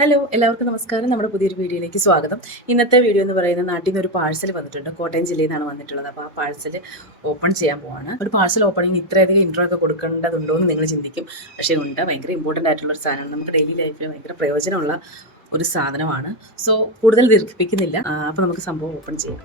Hello എല്ലാവർക്കും നമസ്കാരം. നമ്മുടെ പുതിയൊരു വീഡിയോയിലേക്ക് സ്വാഗതം. ഇന്നത്തെ വീഡിയോ എന്ന് പറയുന്നത് നാട്ടിൽ നിന്ന് ഒരു പാഴ്സൽ വന്നിട്ടുണ്ട്. കോട്ടയം ജില്ലയിൽ നിന്നാണ് വന്നിട്ടുള്ളത്. അപ്പോൾ ആ പാഴ്സൽ ഓപ്പൺ ചെയ്യാൻ പോവാണ്. ഒരു പാഴ്സൽ ഓപ്പണിങ് ഇത്രയധികം ഇൻട്രോ ഒക്കെ കൊടുക്കേണ്ടതുണ്ടോ എന്ന് നിങ്ങൾ ചിന്തിക്കും. പക്ഷേ ഉണ്ട്. ഭയങ്കര ഇമ്പോർട്ടൻ്റ് ആയിട്ടുള്ള ഒരു സാധനമാണ്. നമുക്ക് ഡെയിലി ലൈഫിൽ ഭയങ്കര പ്രയോജനമുള്ള ഒരു സാധനമാണ്. സോ കൂടുതൽ ദീർഘിപ്പിക്കുന്നില്ല. അപ്പോൾ നമുക്ക് സംഭവം ഓപ്പൺ ചെയ്യാം.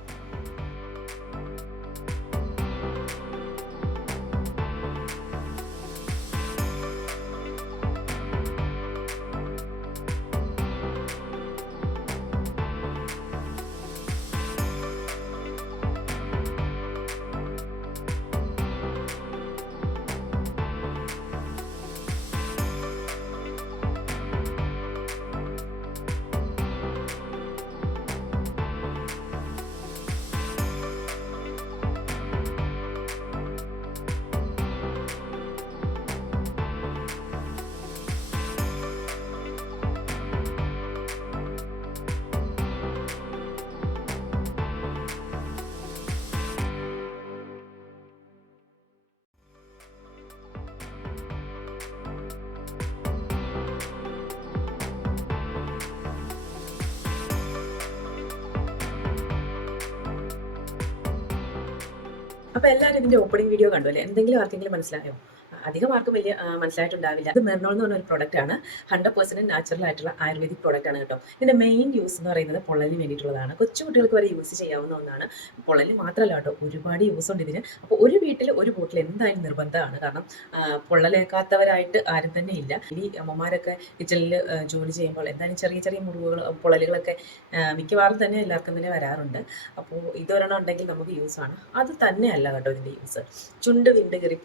അപ്പോൾ എല്ലാവരും ഇതിന്റെ ഓപ്പണിംഗ് വീഡിയോ കണ്ടു അല്ലേ? എന്തെങ്കിലും ആർക്കെങ്കിലും മനസ്സിലായോ? അധികം ആർക്കും വലിയ മനസ്സിലായിട്ടുണ്ടാവില്ല. ഇത് മെർണോൾ എന്ന് പറഞ്ഞ ഒരു പ്രോഡക്റ്റ് ആണ്. 100% നാച്ചുറൽ ആയിട്ടുള്ള ആയുർവേദിക് പ്രോഡക്റ്റ് ആണ് കേട്ടോ. ഇതിന്റെ മെയിൻ യൂസ് എന്ന് പറയുന്നത് പൊള്ളലിന് വേണ്ടിയിട്ടുള്ളതാണ്. കൊച്ചു കുട്ടികൾക്ക് വരെ യൂസ് ചെയ്യാവുന്ന ഒന്നാണ്. പൊള്ളലിന് മാത്രമല്ല കേട്ടോ, ഒരുപാട് യൂസ് ഉണ്ട് ഇതിന്. അപ്പോൾ ഒരു വീട്ടിൽ ഒരു ബോട്ടിൽ എന്തായാലും നിർബന്ധമാണ്. കാരണം പൊള്ളലേക്കാത്തവരായിട്ട് ആരും തന്നെ ഇല്ല. ഇനി അമ്മമാരൊക്കെ കിച്ചണിൽ ജോലി ചെയ്യുമ്പോൾ എന്തായാലും ചെറിയ ചെറിയ മുറിവുകൾ പൊള്ളലുകളൊക്കെ മിക്കവാറും തന്നെ എല്ലാവർക്കും തന്നെ വരാറുണ്ട്. അപ്പോൾ ഇതൊരെണ്ണം ഉണ്ടെങ്കിൽ നമുക്ക് യൂസാണ്. അത് തന്നെയല്ല കേട്ടോ ഇതിൻ്റെ യൂസ്. ചുണ്ട് വിണ്ട് കയറി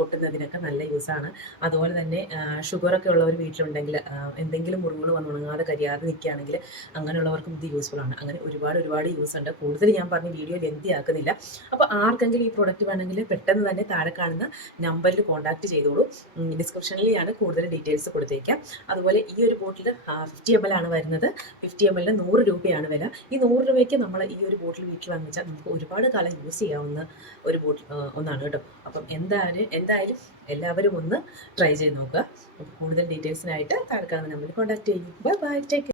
പൊട്ടുന്നതിനൊക്കെ നല്ല യൂസാണ്. അതുപോലെ തന്നെ ഷുഗറൊക്കെ ഉള്ളവർ വീട്ടിലുണ്ടെങ്കിൽ എന്തെങ്കിലും മുറിവുകൾ ഉണങ്ങാതെ കരിയാതെ നിൽക്കുകയാണെങ്കിൽ അങ്ങനെയുള്ളവർക്കും ഇത് യൂസ്ഫുൾ ആണ്. അങ്ങനെ ഒരുപാട് യൂസ് ഉണ്ട്. കൂടുതൽ ഞാൻ പറഞ്ഞ വീഡിയോ ലെന്തി ആക്കുന്നില്ല. അപ്പോൾ ആർക്കെങ്കിലും ഈ പ്രോഡക്റ്റ് വേണമെങ്കിൽ പെട്ടെന്ന് തന്നെ താഴെ കാണുന്ന നമ്പറിൽ കോൺടാക്ട് ചെയ്തോളൂ. ഡിസ്ക്രിപ്ഷനിൽ ഞാൻ കൂടുതൽ ഡീറ്റെയിൽസ് കൊടുത്തേക്കാം. അതുപോലെ ഈ ഒരു ബോട്ടിൽ 50 ml ആണ് വരുന്നത്. 50 ml 100 രൂപയാണ് വില. ഈ 100 രൂപയ്ക്ക് നമ്മൾ ഈ ഒരു ബോട്ടിൽ വീട്ടിൽ വാങ്ങിച്ചാൽ നമുക്ക് ഒരുപാട് കാലം യൂസ് ചെയ്യാവുന്ന ഒരു ബോട്ടിൽ ഒന്നാണ് കേട്ടോ. അപ്പം എന്തായാലും എല്ലാവരും ഒന്ന് ട്രൈ ചെയ്ത് നോക്കുക. കൂടുതൽ ഡീറ്റെയിൽസിനായിട്ട് താഴെ കാണുന്ന നമ്പറിൽ കോൺടാക്ട് ചെയ്യും. Bye bye, take care.